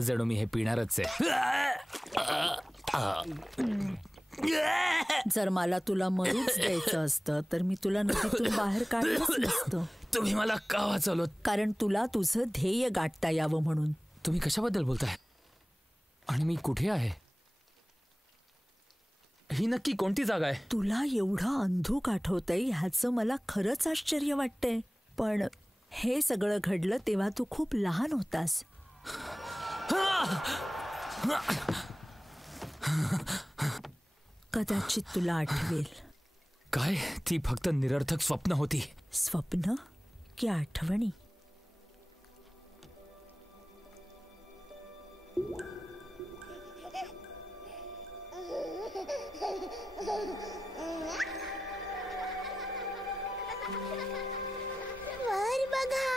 जणू मी हे पिणारच आहे. जर मला तुला मरूच द्यायचं असतं तर मी तुला नदीतून बाहेर काढलंच नसतं. तुम्ही मला का वाचवलं? कारण तुला तुझं ध्येय गाठता यावं म्हणून. तुम्ही कशाबद्दल बोलताय? आणि मी कुठे आहे? ही नक्की कोणती जागा आहे? तुला एवढं अंधूक आठवतंय ह्याचं मला खरंच आश्चर्य वाटतंय. पण हे सगळं घडलं तेव्हा तू खूप लहान होतास. कदाचित तुला आठवेल. काय ती फक्त निरर्थक स्वप्न होती? स्वप्न की आठवणी? वर बघा.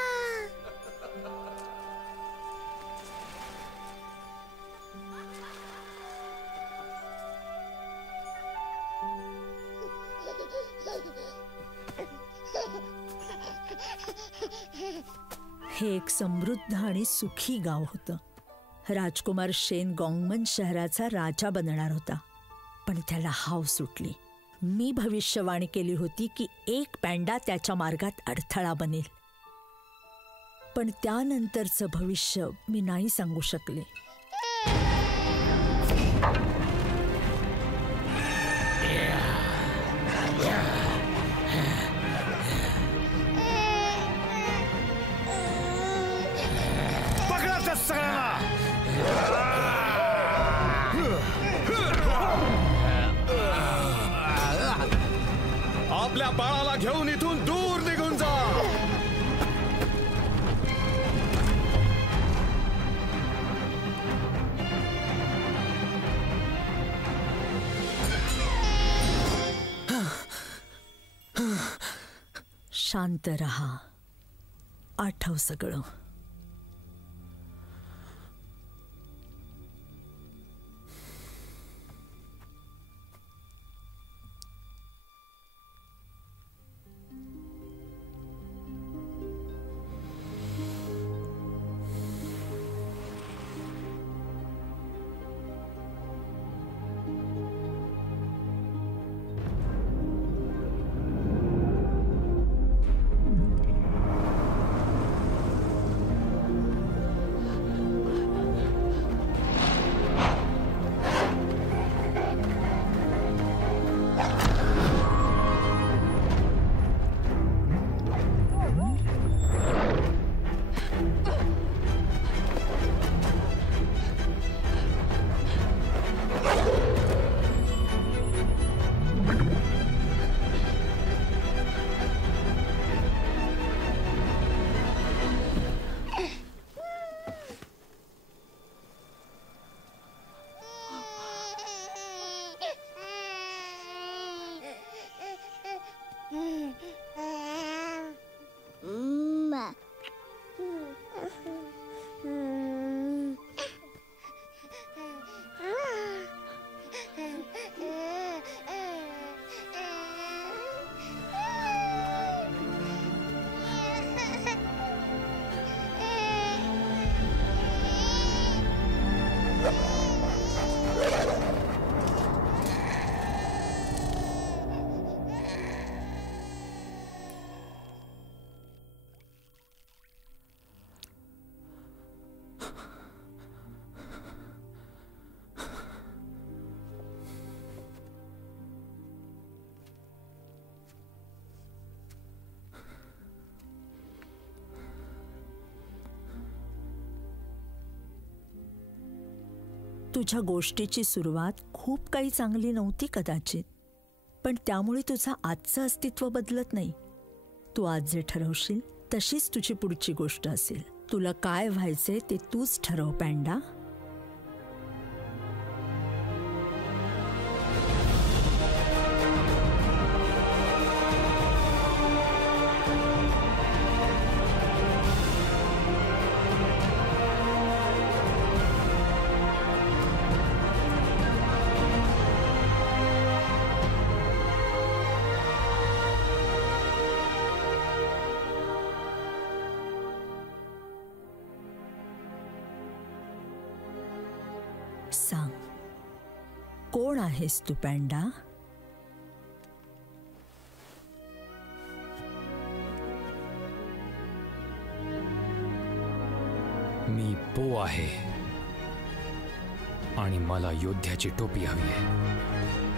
हे एक समृद्ध आणि सुखी गाव होतं. राजकुमार शेन गॉंगमन शहराचा राजा बनणार होता. पण त्याला हाव सुटली. मी भविष्यवाणी केली होती की एक पॅन्डा त्याच्या मार्गात अडथळा बनेल. पण त्यानंतरचं भविष्य मी नाही सांगू शकले. आपल्या बाळाला घेऊन इथून दूर निघून जा. शांत रहा. आठव सगळं. तुझ्या गोष्टीची सुरुवात खूप काही चांगली नव्हती कदाचित. पण त्यामुळे तुझं आजचं अस्तित्व बदलत नाही. तू आज जे ठरवशील तशीच तुझी पुढची गोष्ट असेल. तुला काय व्हायचंय ते तूच ठरव पॅन्डा. सांग, कोण आहेस तू पॅन्डा? मी पो आहे आणि मला योद्ध्याची टोपी हवी आहे.